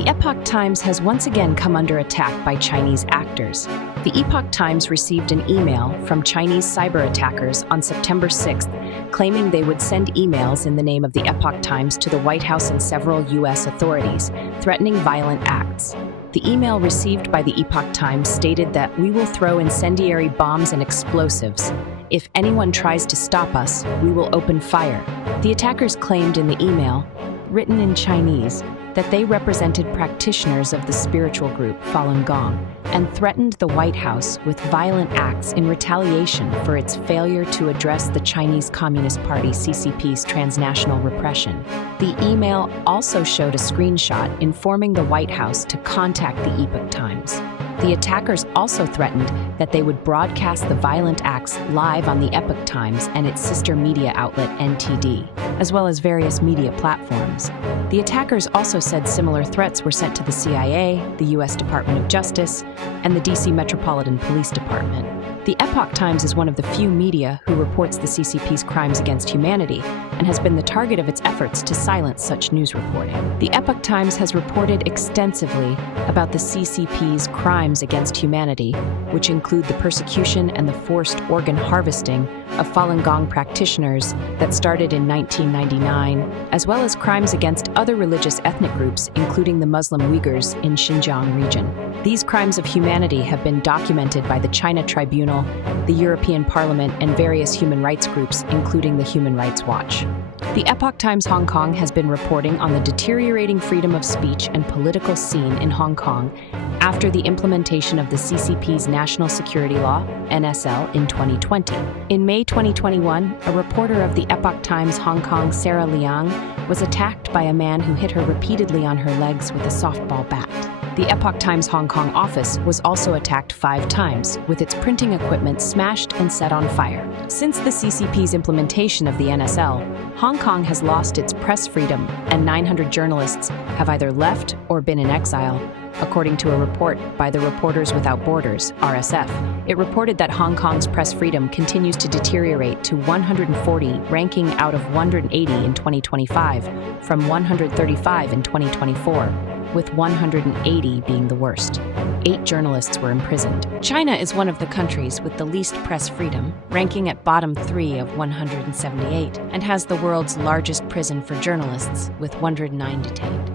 The Epoch Times has once again come under attack by Chinese actors. The Epoch Times received an email from Chinese cyberattackers on September 6th, claiming they would send emails in the name of the Epoch Times to the White House and several U.S. authorities, threatening violent acts. The email received by the Epoch Times stated that we will throw incendiary bombs and explosives. If anyone tries to stop us, we will open fire. The attackers claimed in the email, written in Chinese, that they represented practitioners of the spiritual group Falun Gong and threatened the White House with violent acts in retaliation for its failure to address the Chinese Communist Party CCP's transnational repression. The email also showed a screenshot informing the White House to contact the Epoch Times. The attackers also threatened that they would broadcast the violent acts live on the Epoch Times and its sister media outlet NTD, as well as various media platforms. The attackers also said similar threats were sent to the CIA, the U.S. Department of Justice, and the D.C. Metropolitan Police Department. The Epoch Times is one of the few media who reports the CCP's crimes against humanity and has been the target of its efforts to silence such news reporting. The Epoch Times has reported extensively about the CCP's crimes against humanity, which include the persecution and the forced organ harvesting of Falun Gong practitioners that started in 1999, as well as crimes against other religious ethnic groups, including the Muslim Uyghurs in Xinjiang region. These crimes of humanity have been documented by the China Tribunal, the European Parliament, and various human rights groups, including the Human Rights Watch. The Epoch Times Hong Kong has been reporting on the deteriorating freedom of speech and political scene in Hong Kong after the implementation of the CCP's National Security Law, NSL, in 2020. In May 2021, a reporter of the Epoch Times Hong Kong, Sarah Liang, was attacked by a man who hit her repeatedly on her legs with a softball bat. The Epoch Times Hong Kong office was also attacked 5 times, with its printing equipment smashed and set on fire. Since the CCP's implementation of the NSL, Hong Kong has lost its press freedom, and 900 journalists have either left or been in exile, according to a report by the Reporters Without Borders, RSF. It reported that Hong Kong's press freedom continues to deteriorate to 140, ranking out of 180 in 2025, from 135 in 2024. With 180 being the worst. 8 journalists were imprisoned. China is one of the countries with the least press freedom, ranking at bottom 3 of 178, and has the world's largest prison for journalists, with 109 detained.